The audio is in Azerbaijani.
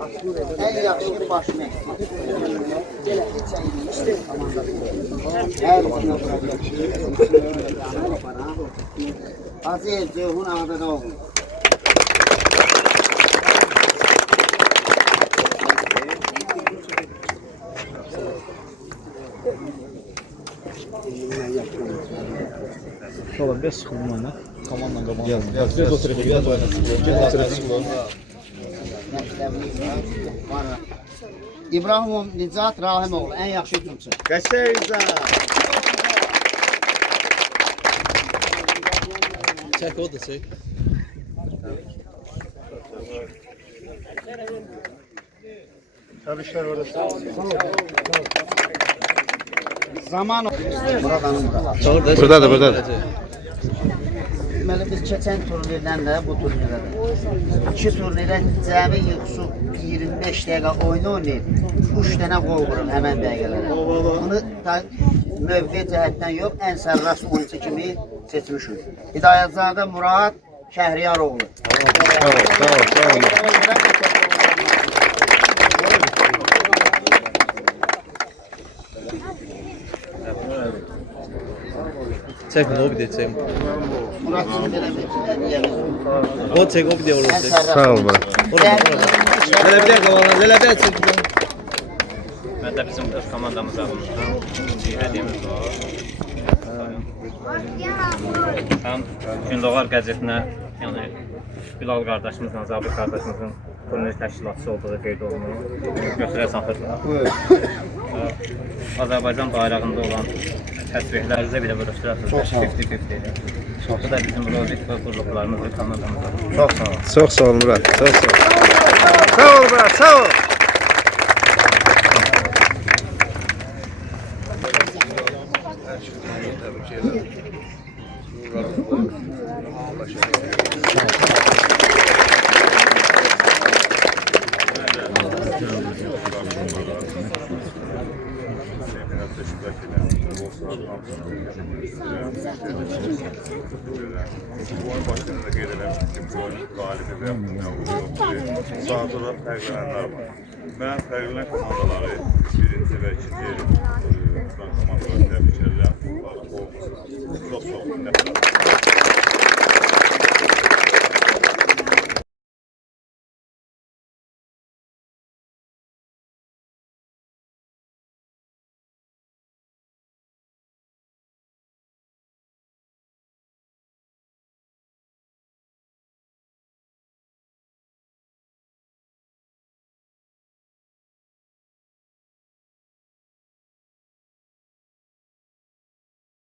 En yaxşı baş məşqçi. Hər gün Aziz Ceyhun Ağdada oğlu. Şola biraz sıxıldım oyna. Komandla qabanı. Biraz oturub biraz oynasın. İbrahimov Nicat Rahimoğlu en yaxşı hücumçu. Qəşəngcə. Çək o da çək. Təbriklər orası. Zaman buradan bura. Çağır da. Buradadır. Deməli biz keçən turnirdən də bu turnirdə də 2 turnirə cəmi yığısı 25 dəqiqə oyun oynayıb 3 dənə qol vurur həmən dəqiqələrə. Bunu da mövqe cəhətdən yox, ən sərrast oyunçu kimi seçmişik. Hidayətzadə Murad Şəhriyaroğlu. Sağ ol. Çək o bir də çək. Murad O çək o bir də olur. Sağ ol bura. Belə bir də qalanlar, belə bir çək. Mən də bizim öz komandamız almışam. Çiğnədiyimiz var. Həm Gündoğar qəzetinə, yəni Bilal qardaşımızla, Zabit qardaşımızın turnir təşkilatçısı olduğu qeyd olunur. Götürə saxırlar. Azərbaycan bayrağında olan təsvirlərinizə bir də vuruşdurasınız. 50-50 ilə. Bu da bizim Rozik və qurluqlarımız və komandamız var. Çox sağ ol. Çox sağ ol Murat. Çox sağ ol. Sağ ol Murat. Sağ ol. Oyun başlarında qeyd eləmişdik ki, bu oyunun qalibi və saat olaraq fərqlənənlər var. Mən fərqlənən komandaları birinci və ikinci yeri tutan komandaları təbrik edirəm. Çox sağ olun.